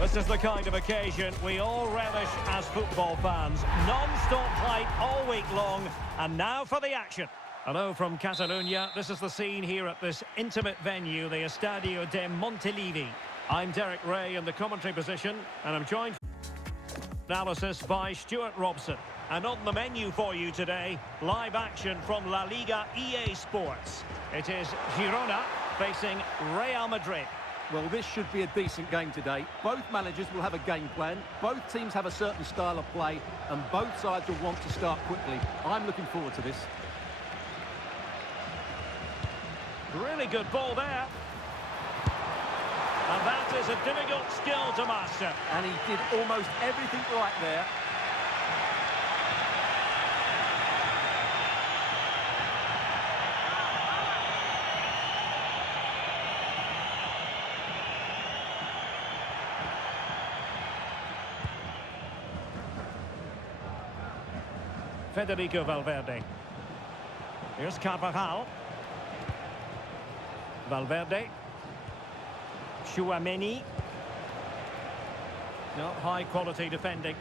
This is the kind of occasion we all relish as football fans. Non-stop hype all week long, and now for the action. Hello from Catalonia. This is the scene here at this intimate venue, the Estadio de Montilivi. I'm Derek Ray in the commentary position, and I'm joined analysis by Stuart Robson. And on the menu for you today, live action from La Liga EA Sports. It is Girona facing Real Madrid. Well, this should be a decent game today. Both managers will have a game plan. Both teams have a certain style of play, and both sides will want to start quickly. I'm looking forward to this. Really good ball there. And that is a difficult skill to master. And he did almost everything right there. Federico Valverde. Here's Carvajal. Valverde. Tchouaméni. No, high quality defending.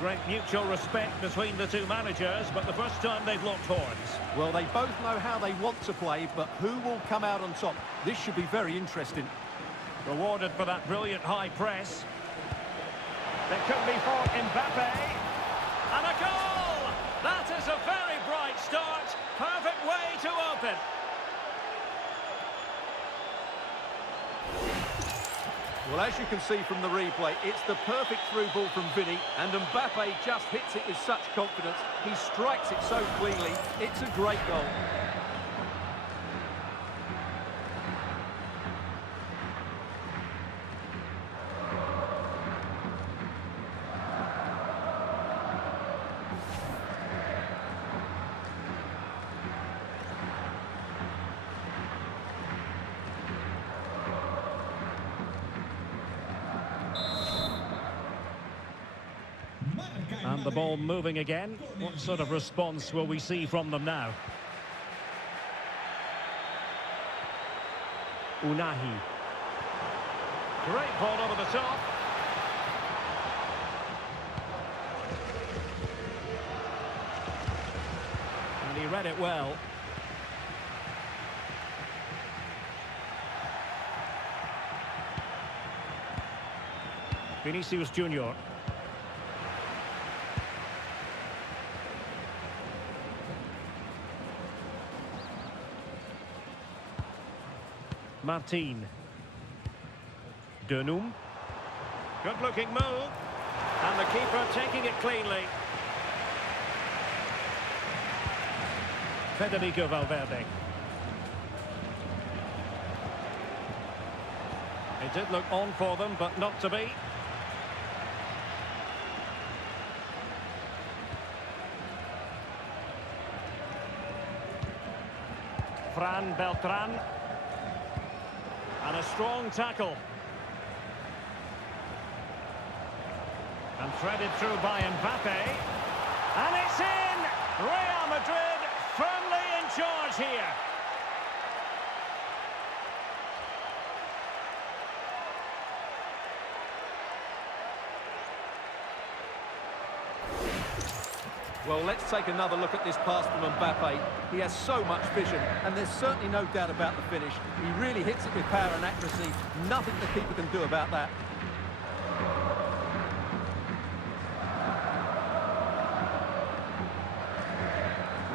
Great mutual respect between the two managers, but the first time they've locked horns. Well, they both know how they want to play, but who will come out on top? This should be very interesting. Rewarded for that brilliant high press. It could be for Mbappe. And a goal! That is a very bright start. Perfect way to open. Well, as you can see from the replay, it's the perfect through ball from Vinny, and Mbappe just hits it with such confidence. He strikes it so cleanly. It's a great goal. And the ball moving again. What sort of response will we see from them now? Unahi. Great ball over the top. And he read it well. Vinicius Junior. Martin. Denum. Good-looking move. And the keeper taking it cleanly. Federico Valverde. It did look on for them, but not to be. Fran Beltran. And a strong tackle. And threaded through by Mbappe. And it's in! Real Madrid firmly in charge here. Well, let's take another look at this pass from Mbappe. He has so much vision, and there's certainly no doubt about the finish. He really hits it with power and accuracy. Nothing the keeper can do about that.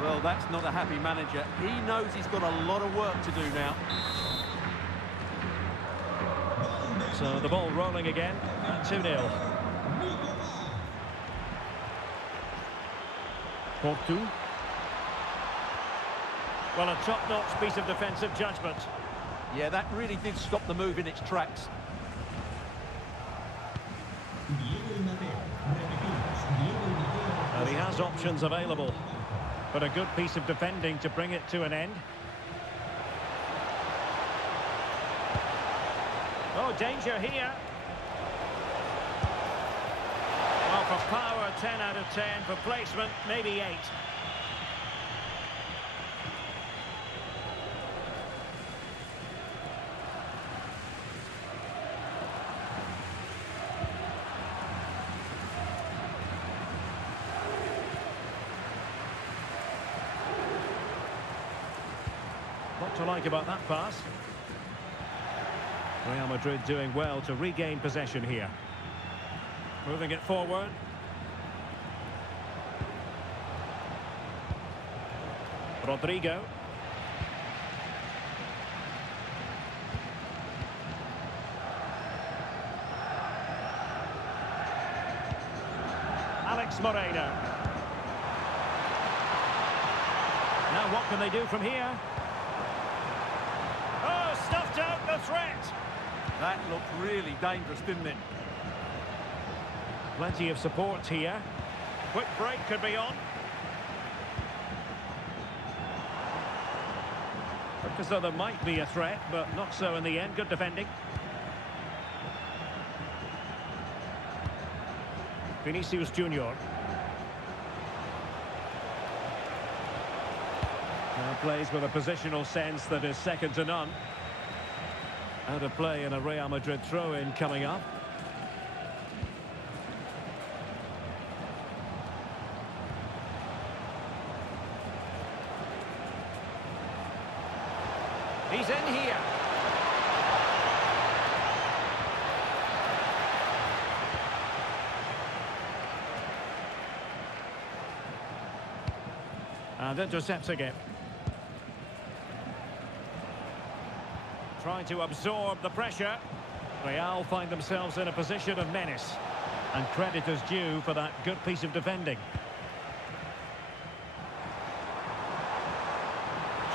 Well, that's not a happy manager. He knows he's got a lot of work to do now. So the ball rolling again at 2-0. Porto. Well, a top-notch piece of defensive judgment. Yeah, that really did stop the move in its tracks. And he has options available, but a good piece of defending to bring it to an end. Oh, danger here. Well, for power, 10 out of 10. For placement, maybe 8. What to like about that pass? Real Madrid doing well to regain possession here. Moving it forward. Rodrigo. Alex Moreno. Now what can they do from here? Oh, stuffed out the threat. That looked really dangerous, didn't it? Plenty of support here. Quick break could be on. Looked as though there might be a threat, but not so in the end. Good defending. Vinicius Junior. Now plays with a positional sense that is second to none. Out of play and a Real Madrid throw-in coming up. He's in here. And intercepts again. Trying to absorb the pressure. Real find themselves in a position of menace. And credit is due for that good piece of defending.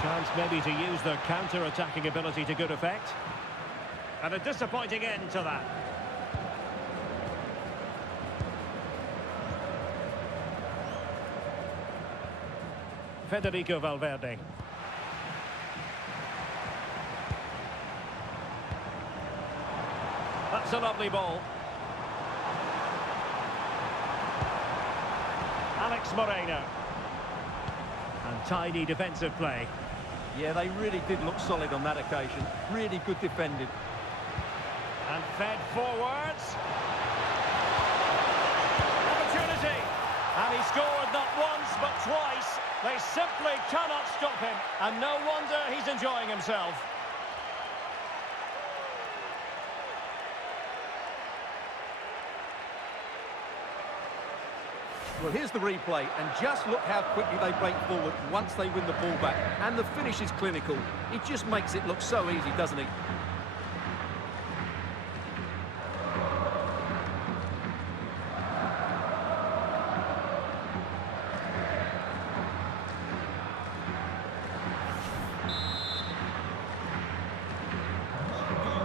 Chance maybe to use their counter-attacking ability to good effect. And a disappointing end to that. Federico Valverde. That's a lovely ball. Alex Moreno. And tidy defensive play. Yeah, they really did look solid on that occasion. Really good defending. And fed forwards. Opportunity. And he scored not once but twice. They simply cannot stop him. And no wonder he's enjoying himself. Well, here's the replay, and just look how quickly they break forward once they win the ball back. And the finish is clinical. It just makes it look so easy, doesn't it?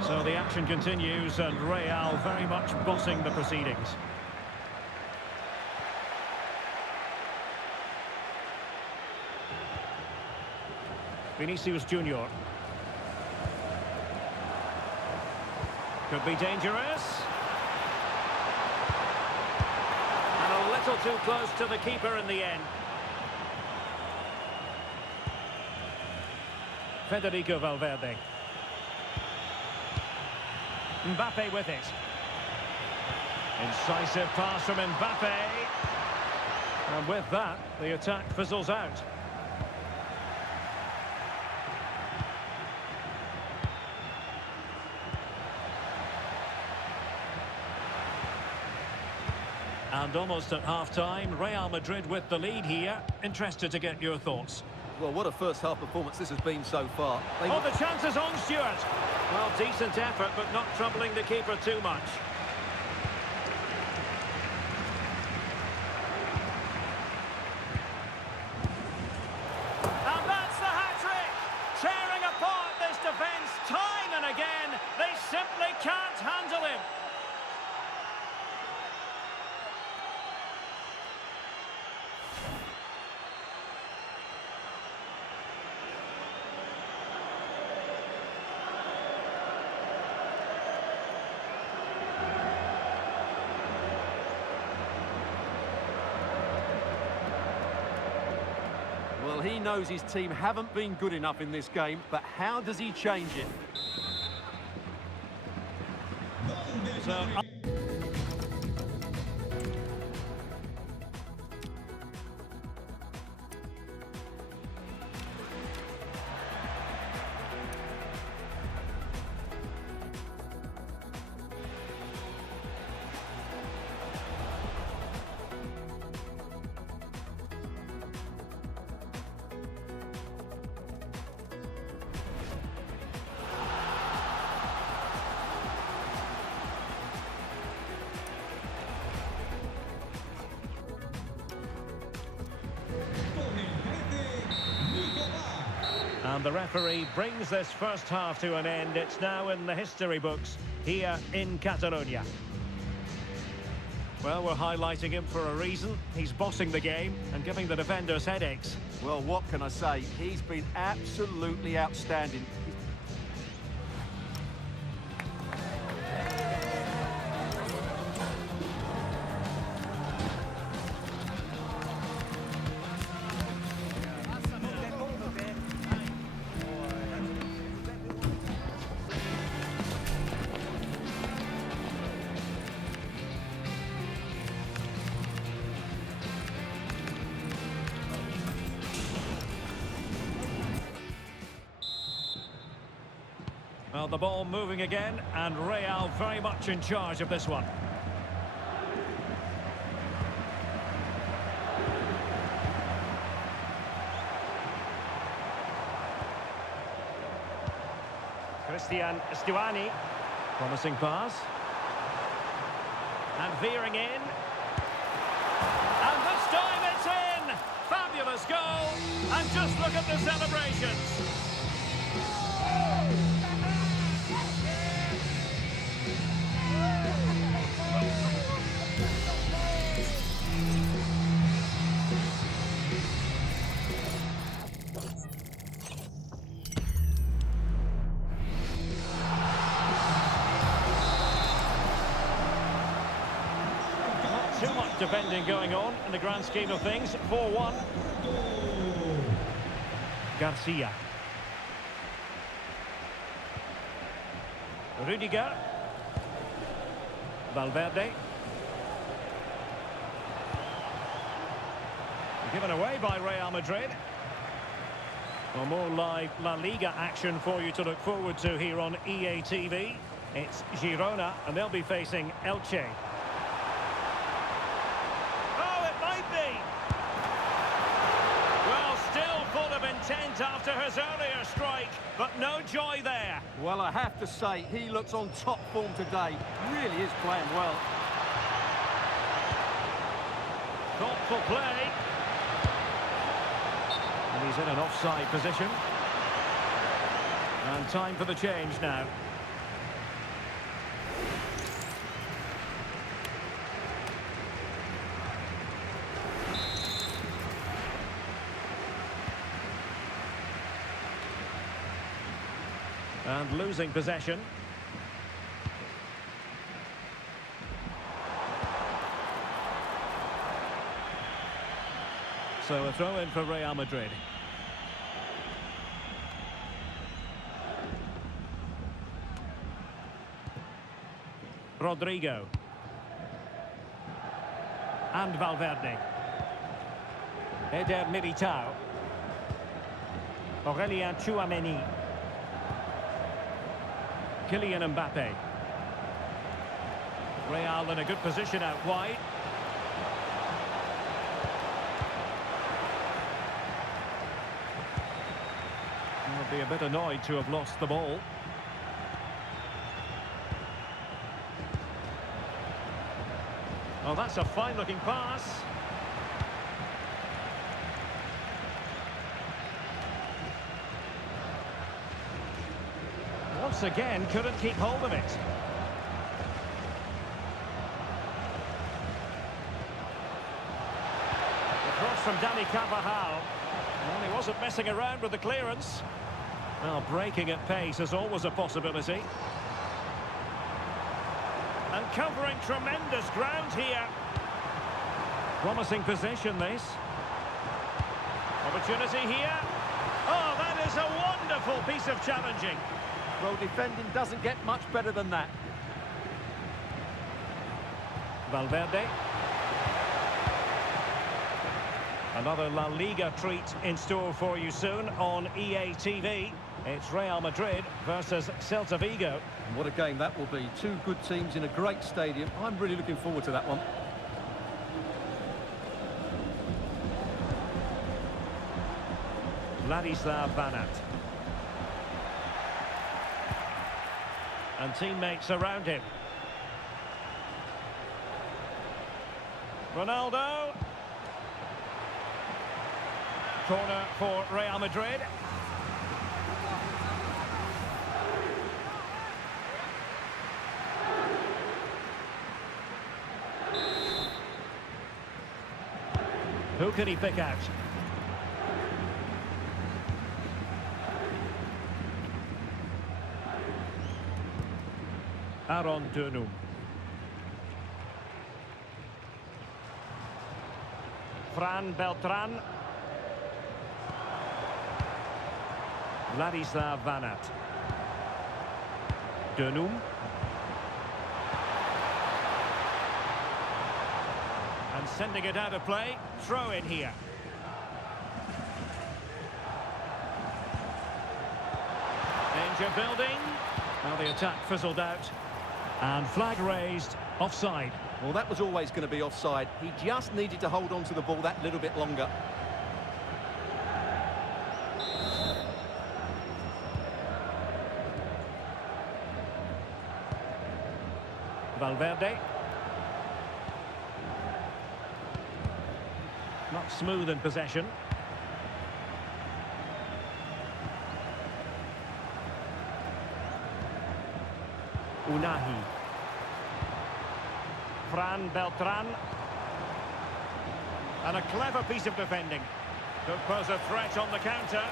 So the action continues, and Real very much bossing the proceedings. Vinicius Junior. Could be dangerous. And a little too close to the keeper in the end. Federico Valverde. Mbappe with it. Incisive pass from Mbappe. And with that, the attack fizzles out. And almost at half-time, Real Madrid with the lead here. Interested to get your thoughts. Well, what a first-half performance this has been so far. Oh, the chance is on, Stuart. Well, decent effort, but not troubling the keeper too much. And that's the hat-trick! Tearing apart this defence time and again. They simply can't handle him. Well, he knows his team haven't been good enough in this game, but how does he change it? So... And the referee brings this first half to an end. It's now in the history books here in Catalonia. Well, we're highlighting him for a reason. He's bossing the game and giving the defenders headaches. Well, what can I say? He's been absolutely outstanding. Well, the ball moving again, and Real very much in charge of this one. Christian Stuani. Promising pass. And veering in. And this time it's in! Fabulous goal! And just look at the celebrations. Too much defending going on in the grand scheme of things. 4-1. Garcia. Rudiger. Valverde. Given away by Real Madrid. Well, more live La Liga action for you to look forward to here on EA TV. It's Girona, and they'll be facing Elche. Intent after his earlier strike, but no joy there. Well, I have to say, he looks on top form today. Really is playing well. Thoughtful play. And he's in an offside position. And time for the change now. And losing possession. So a throw in for Real Madrid. Rodrigo. And Valverde. Eder Militao. Aurelien Tchouameni. Kylian Mbappe. Real in a good position out wide. Will be a bit annoyed to have lost the ball. Well, that's a fine-looking pass. Once again, couldn't keep hold of it. The cross from Dani Carvajal. Well, he wasn't messing around with the clearance. Well, breaking at pace is always a possibility. And covering tremendous ground here. Promising position, this. Opportunity here. Oh, that is a wonderful piece of challenging. Well, defending doesn't get much better than that. Valverde. Another La Liga treat in store for you soon on EA TV. It's Real Madrid versus Celta Vigo. And what a game that will be. Two good teams in a great stadium. I'm really looking forward to that one. Vladislav Banat. And teammates around him. Ronaldo. Corner for Real Madrid. Who can he pick out? Aaron Dunum. Fran Beltran. Vladislav Vanat. Dunum. And sending it out of play. Throw in here. Danger building. Now the attack fizzled out. And flag raised. Offside. Well, that was always going to be offside. He just needed to hold on to the ball that little bit longer. Valverde. Not smooth in possession. Unahi. Fran Beltran. And a clever piece of defending. Could pose a threat on the counter.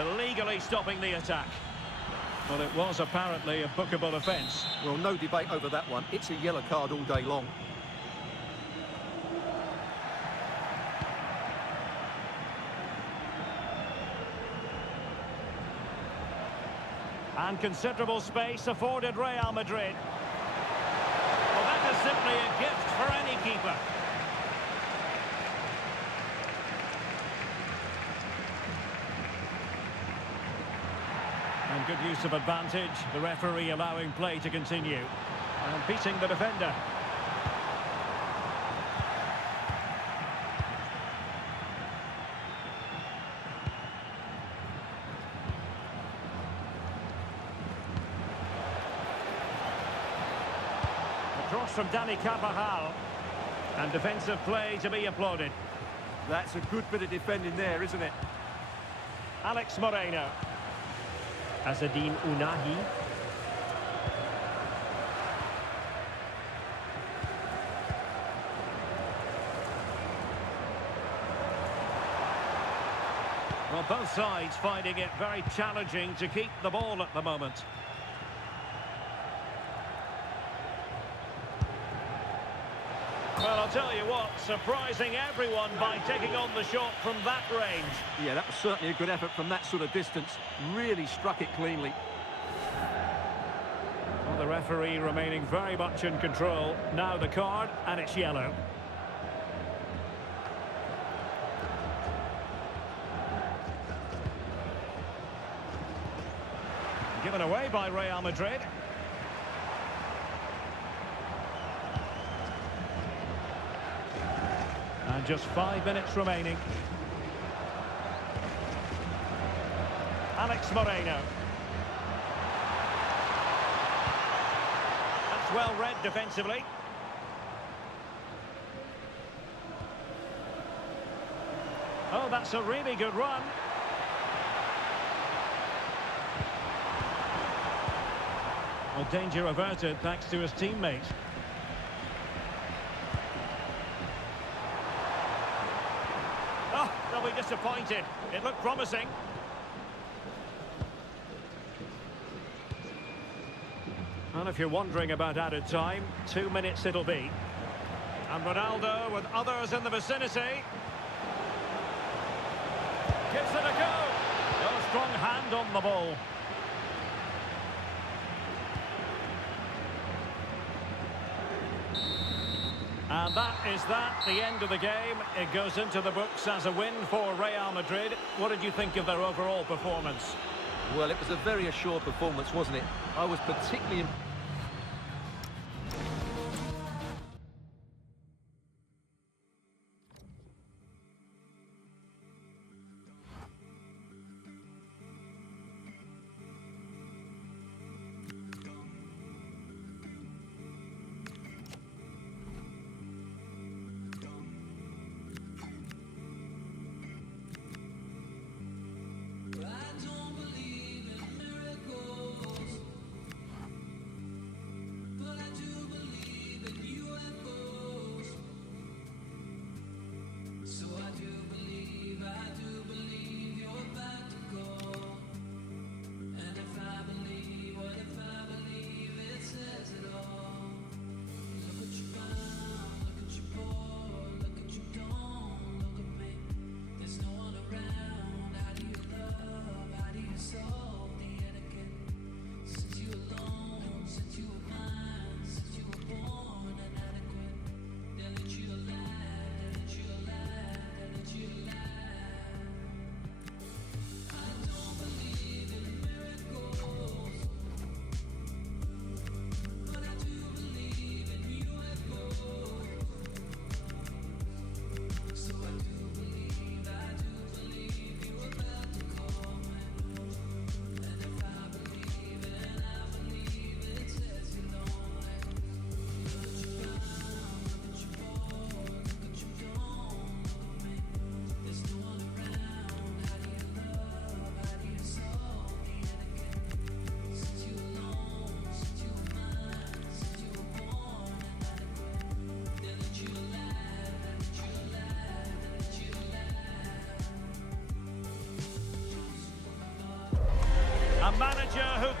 Illegally stopping the attack. Well, it was apparently a bookable offence. Well, no debate over that one. It's a yellow card all day long. And considerable space afforded Real Madrid. Well, that is simply a gift for any keeper. And good use of advantage, the referee allowing play to continue. And beating the defender. Cross from Dani Carvajal. And defensive play to be applauded. That's a good bit of defending there, isn't it? Alex Moreno. Azzedine Unahi. Well, both sides finding it very challenging to keep the ball at the moment. Well, I'll tell you what, surprising everyone by taking on the shot from that range. Yeah, that was certainly a good effort from that sort of distance. Really struck it cleanly. Well, the referee remaining very much in control. Now the card, and it's yellow. Given away by Real Madrid. And just 5 minutes remaining. Alex Moreno. That's well read defensively. Oh, that's a really good run. Well, danger averted thanks to his teammate. Oh, they'll be disappointed. It looked promising. And if you're wondering about added time, 2 minutes it'll be. And Ronaldo with others in the vicinity. Gives it a go. No strong hand on the ball. And that is the end of the game. It goes into the books as a win for Real Madrid. What did you think of their overall performance? Well, it was a very assured performance, wasn't it? I was particularly...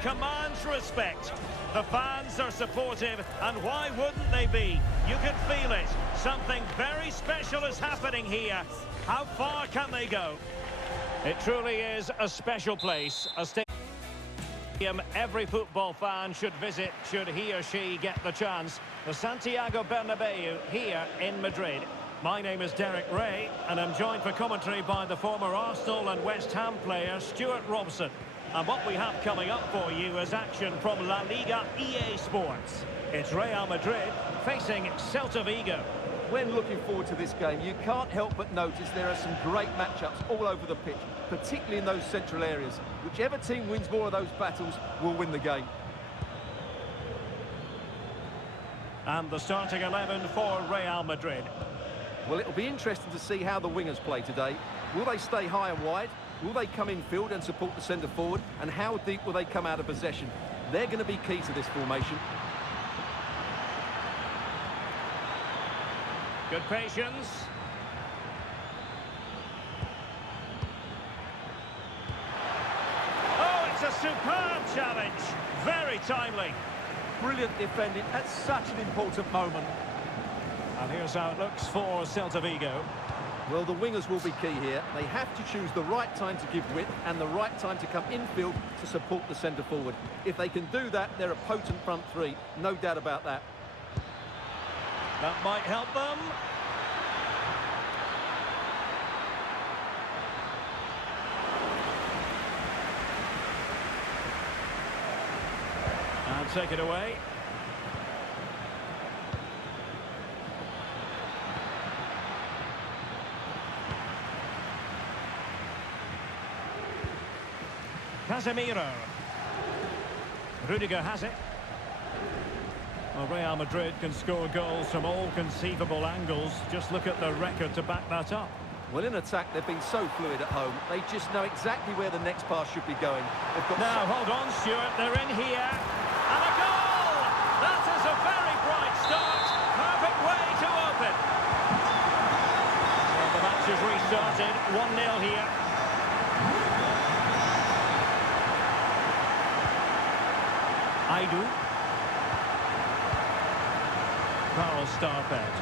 commands respect. The fans are supportive, and why wouldn't they be? You can feel it. Something very special is happening here. How far can they go? It truly is a special place, a stadium every football fan should visit should he or she get the chance. The Santiago Bernabeu here in Madrid. My name is Derek Ray, and I'm joined for commentary by the former Arsenal and West Ham player Stuart Robson. And what we have coming up for you is action from La Liga EA Sports. It's Real Madrid facing Celta Vigo. When looking forward to this game, you can't help but notice there are some great matchups all over the pitch, particularly in those central areas. Whichever team wins more of those battles will win the game. And the starting 11 for Real Madrid. Well, it'll be interesting to see how the wingers play today. Will they stay high and wide? Will they come in field and support the centre forward? And how deep will they come out of possession? They're going to be key to this formation. Good patience. Oh, it's a superb challenge. Very timely. Brilliant defending at such an important moment. And here's how it looks for Celta Vigo. Well, the wingers will be key here. They have to choose the right time to give width and the right time to come infield to support the centre forward. If they can do that, they're a potent front three. No doubt about that. That might help them. And take it away. Casemiro. Rudiger has it. Well, Real Madrid can score goals from all conceivable angles. Just look at the record to back that up. Well, in attack, they've been so fluid at home. They just know exactly where the next pass should be going. Now, hold on, Stuart. They're in here. And a goal! That is a very bright start. Perfect way to open. Well, the match has restarted. 1-0 here. Aidu. Carl Starfelt.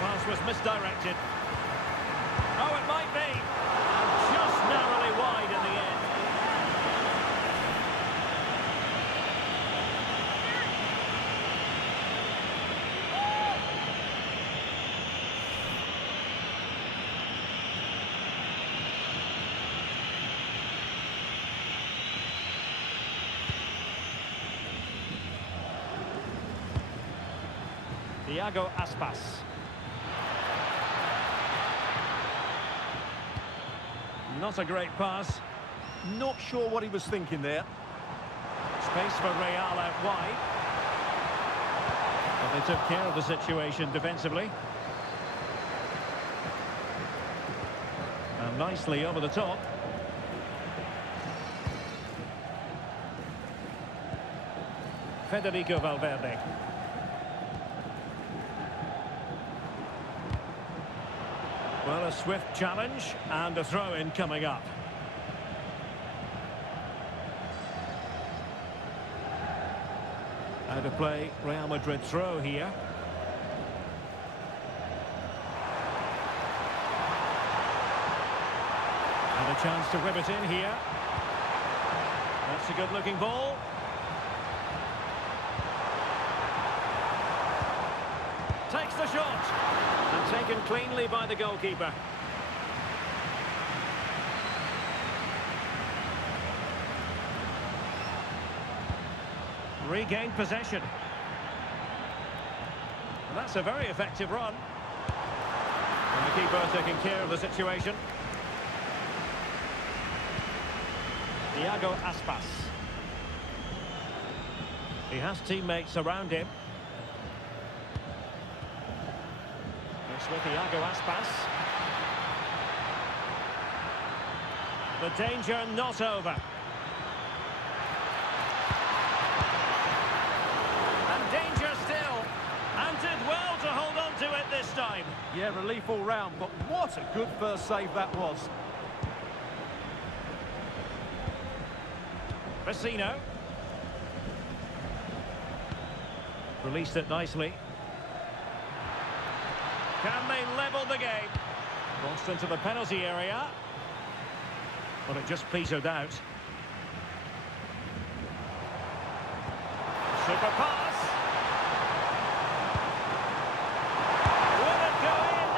Pass was misdirected. Oh, it might be. And just narrowly wide in the end. Iago Aspas. Not a great pass. Not sure what he was thinking there. Space for Real out wide. But they took care of the situation defensively. And nicely over the top. Federico Valverde. Well, a swift challenge and a throw-in coming up. Out of play, Real Madrid throw here. And a chance to rip it in here. That's a good-looking ball. Takes the shot. And taken cleanly by the goalkeeper. Regained possession. And that's a very effective run. And the keeper taking care of the situation. Iago Aspas. He has teammates around him. With Iago Aspas. The danger not over. And danger still. And did well to hold on to it this time. Yeah, relief all round, but what a good first save that was. Vecino. Released it nicely. Can they level the game? Crossed into the penalty area. But it just petered out. Super pass. Will it go in?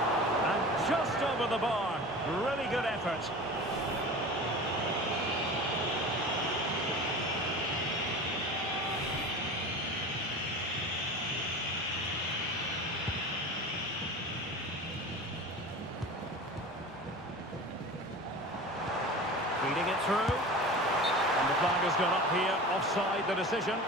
And just over the bar. Really good effort. Feeding it through. And the flag has gone up here. Offside the decision.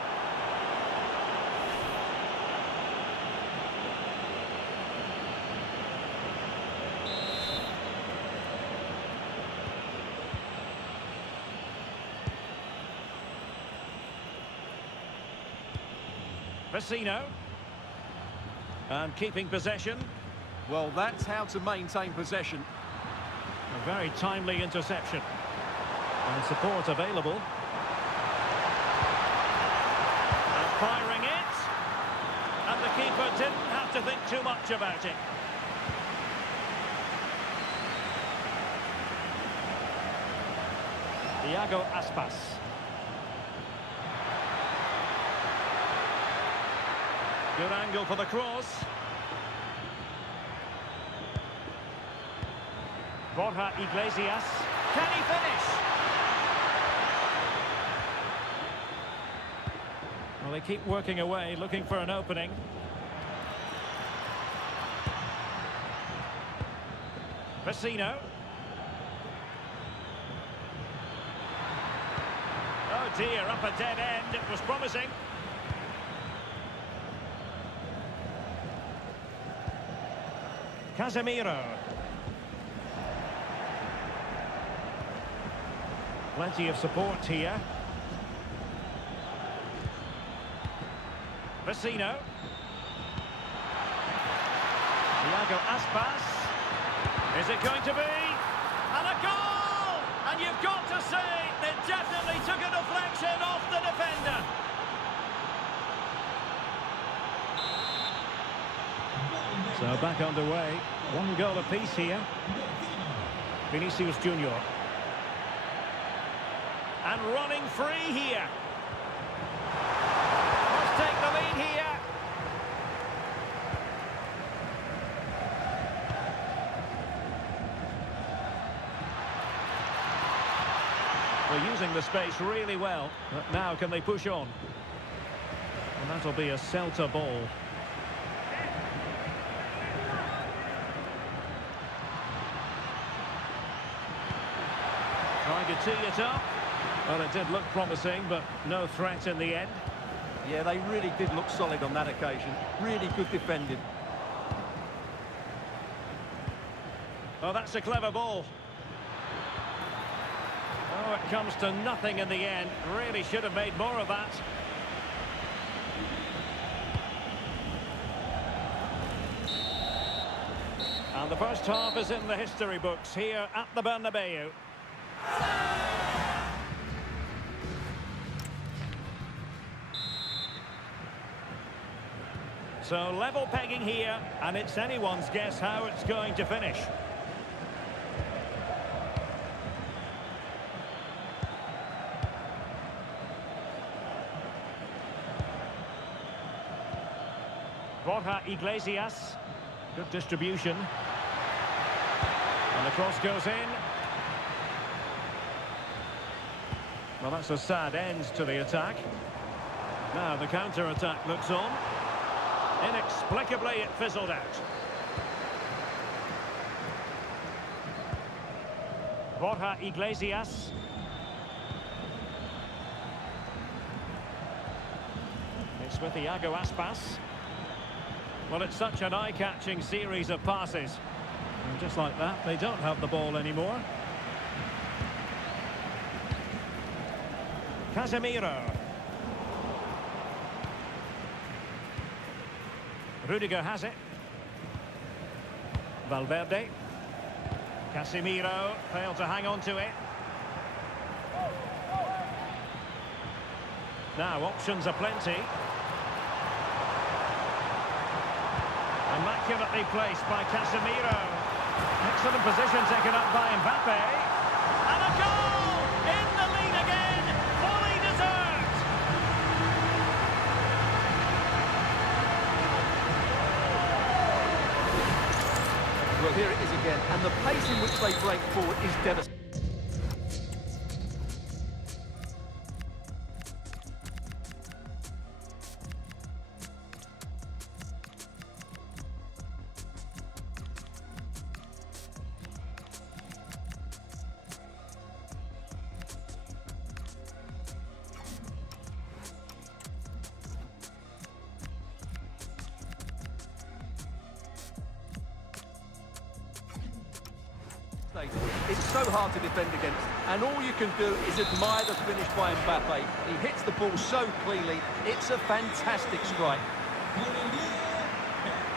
Vecino. And keeping possession. Well, that's how to maintain possession. A very timely interception. And support available. And firing it. And the keeper didn't have to think too much about it. Iago Aspas. Good angle for the cross. Borja Iglesias. Can he finish? Well, they keep working away, looking for an opening. Vecino. Oh dear, up a dead end. It was promising. Casemiro. Plenty of support here. Vecino. Iago Aspas. Is it going to be? And a goal! And you've got to say, they definitely took a deflection off the defender. So back underway. One goal apiece here. Vinicius Junior. And running free here. Must take the lead here. They're using the space really well. But now can they push on? And that'll be a Celta ball. Trying to tee it up. Well, it did look promising, but no threat in the end. Yeah, they really did look solid on that occasion. Really good defending. Oh, that's a clever ball. Oh, it comes to nothing in the end. Really should have made more of that. And the first half is in the history books here at the Bernabeu. So level pegging here, and it's anyone's guess how it's going to finish. Borja Iglesias. Good distribution. And the cross goes in. Well, that's a sad end to the attack. Now the counter-attack looks on. Inexplicably, it fizzled out. Borja Iglesias. It's with Iago Aspas. Well, it's such an eye-catching series of passes. And just like that, they don't have the ball anymore. Casemiro. Rudiger has it. Valverde. Casemiro failed to hang on to it. Now, options are plenty. Immaculately placed by Casemiro. Excellent position taken up by Mbappe. And a goal! In the lead again! Fully deserved! Well, here it is again, and the pace in which they break forward is devastating. It's so hard to defend against, and all you can do is admire the finish by Mbappe. He hits the ball so cleanly, it's a fantastic strike.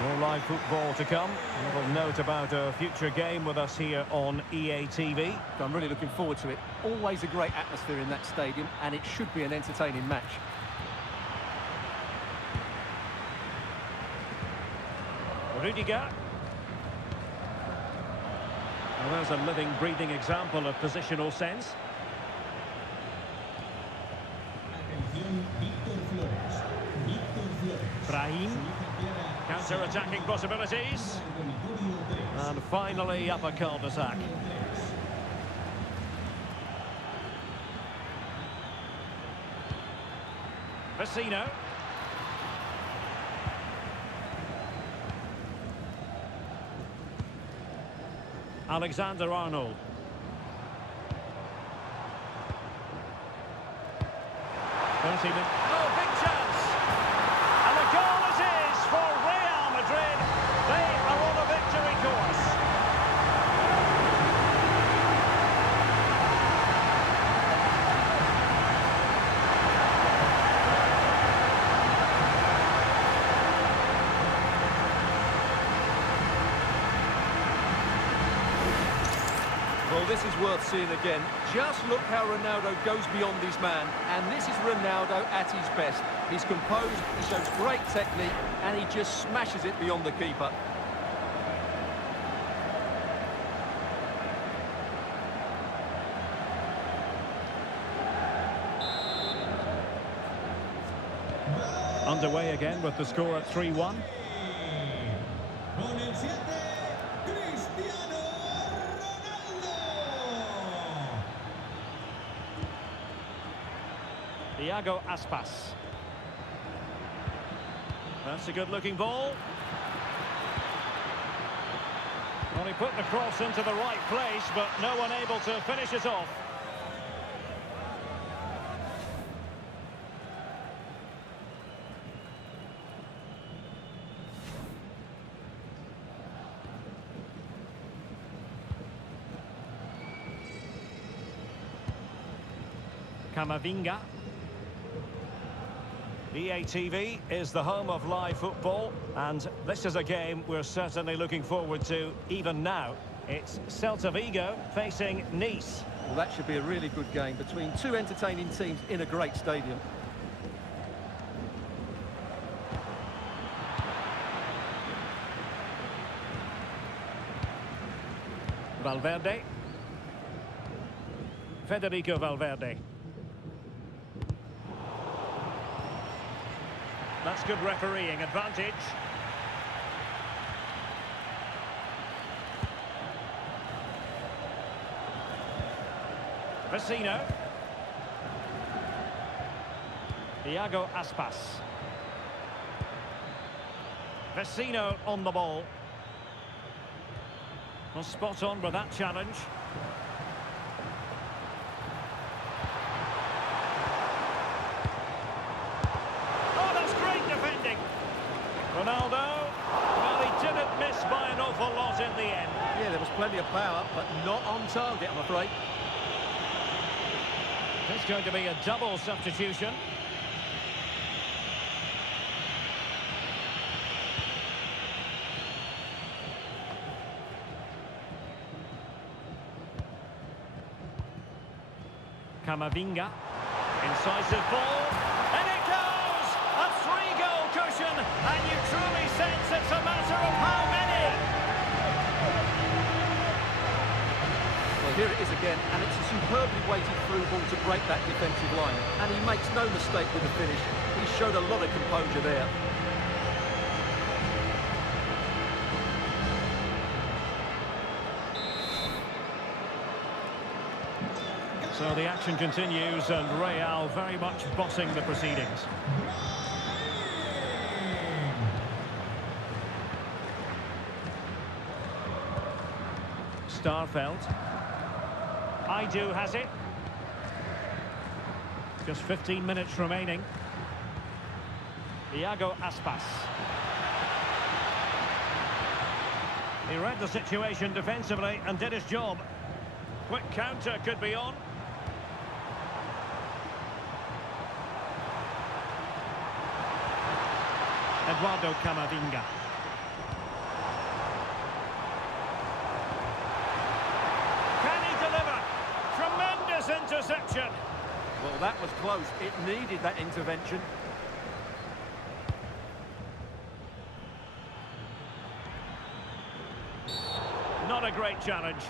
More live football to come. A little note about a future game with us here on EA TV. I'm really looking forward to it. Always a great atmosphere in that stadium, and it should be an entertaining match. Rudiger. Well, there's a living, breathing example of positional sense. Brahim. Counter-attacking possibilities. And finally up a cul-de-sac. Vecino. Alexander-Arnold. Oh, big chance! And the goal it is for Real Madrid. They are on a victory course. Well, this is worth seeing again. Just look how Ronaldo goes beyond his man, and this is Ronaldo at his best. He's composed, he shows great technique, and he just smashes it beyond the keeper. Underway again with the score at 3-1. Thiago Aspas. That's a good-looking ball. Well, he put the cross into the right place, but no one able to finish it off. Camavinga. EA TV is the home of live football, and this is a game we're certainly looking forward to even now. It's Celta Vigo facing Nice. Well, that should be a really good game between two entertaining teams in a great stadium. Valverde. Federico Valverde. That's good refereeing advantage. Vecino. Thiago Aspas. Vecino on the ball. Well, spot on with that challenge. Ronaldo, well, he didn't miss by an awful lot in the end. Yeah, there was plenty of power, but not on target, I'm afraid. There's going to be a double substitution. Camavinga. Incisive ball. And you truly sense it's a matter of how many. Well, here it is again, and it's a superbly weighted through ball to break that defensive line. And he makes no mistake with the finish. He showed a lot of composure there. So the action continues, and Real very much bossing the proceedings. Starfelt. Aidu has it. Just 15 minutes remaining. Iago Aspas. He read the situation defensively and did his job. Quick counter could be on. Eduardo Camavinga. Can he deliver? Tremendous interception. Well, that was close. It needed that intervention. Not a great challenge.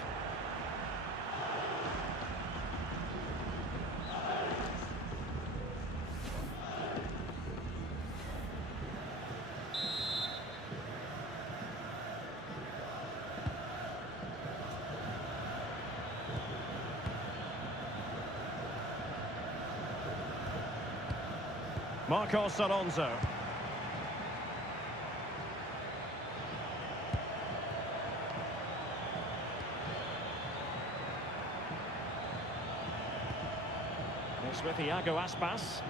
Marcos Alonso. It's with Iago Aspas.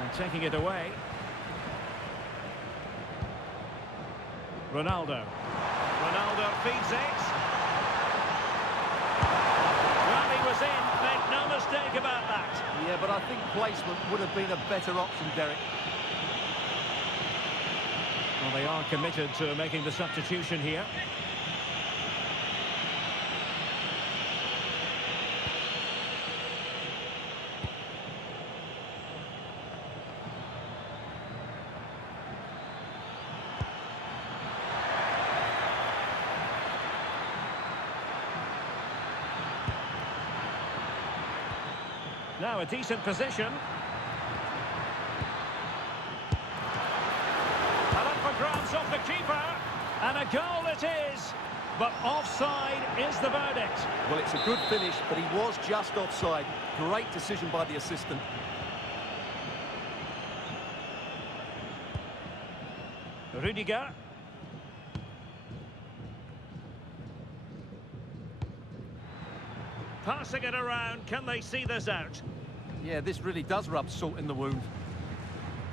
And taking it away. Ronaldo. Ronaldo feeds it. Well, he was in. Make no mistake about that. Yeah, but I think placement would have been a better option, Derek. Well, they are committed to making the substitution here. Now a decent position. And up for grabs off the keeper. And a goal it is. But offside is the verdict. Well, it's a good finish, but he was just offside. Great decision by the assistant. Rudiger. Passing it around, can they see this out? Yeah, this really does rub salt in the wound.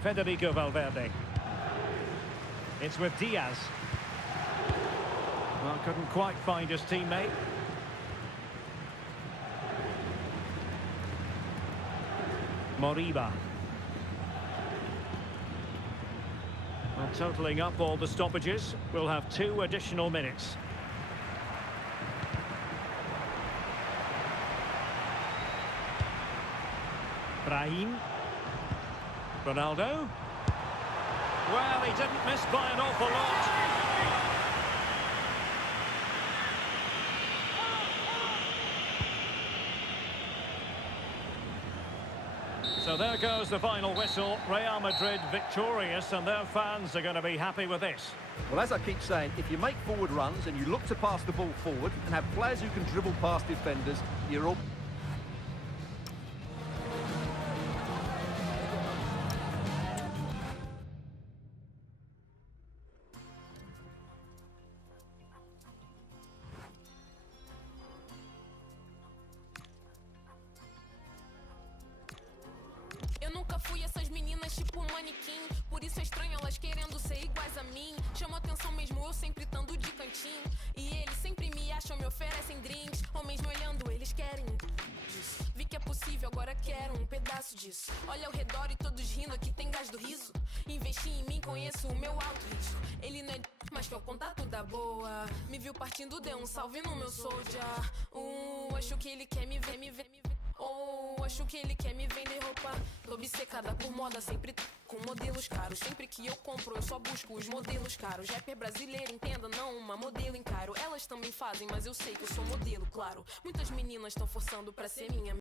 Federico Valverde. It's with Diaz. Well, couldn't quite find his teammate. Moriba. Well, totalling up all the stoppages, we'll have 2 additional minutes. Brahim. Ronaldo. Well, he didn't miss by an awful lot. So there goes the final whistle. Real Madrid victorious, and their fans are going to be happy with this. Well, as I keep saying, if you make forward runs and you look to pass the ball forward and have players who can dribble past defenders, you're all... Eu nunca fui essas meninas tipo manequim. Por isso é estranho elas querendo ser iguais a mim. Chama atenção mesmo eu sempre estando de cantinho. E eles sempre me acham, me oferecem drinks. Ou mesmo olhando, eles querem disso. Vi que é possível, agora quero um pedaço disso. Olha ao redor e todos rindo, aqui tem gás do riso. Investi em mim, conheço o meu alto risco. Ele não é mas que é o contato da boa. Me viu partindo, deu um salve no meu soldier. Acho que ele quer me ver, me ver, me ver. Acho que ele quer me vender roupa. Tô obcecada por moda, sempre com modelos caros. Sempre que eu compro, eu só busco os modelos caros. Rapper brasileiro, entenda, não uma modelo encaro. Elas também fazem, mas eu sei que eu sou modelo, claro. Muitas meninas estão forçando pra ser minha.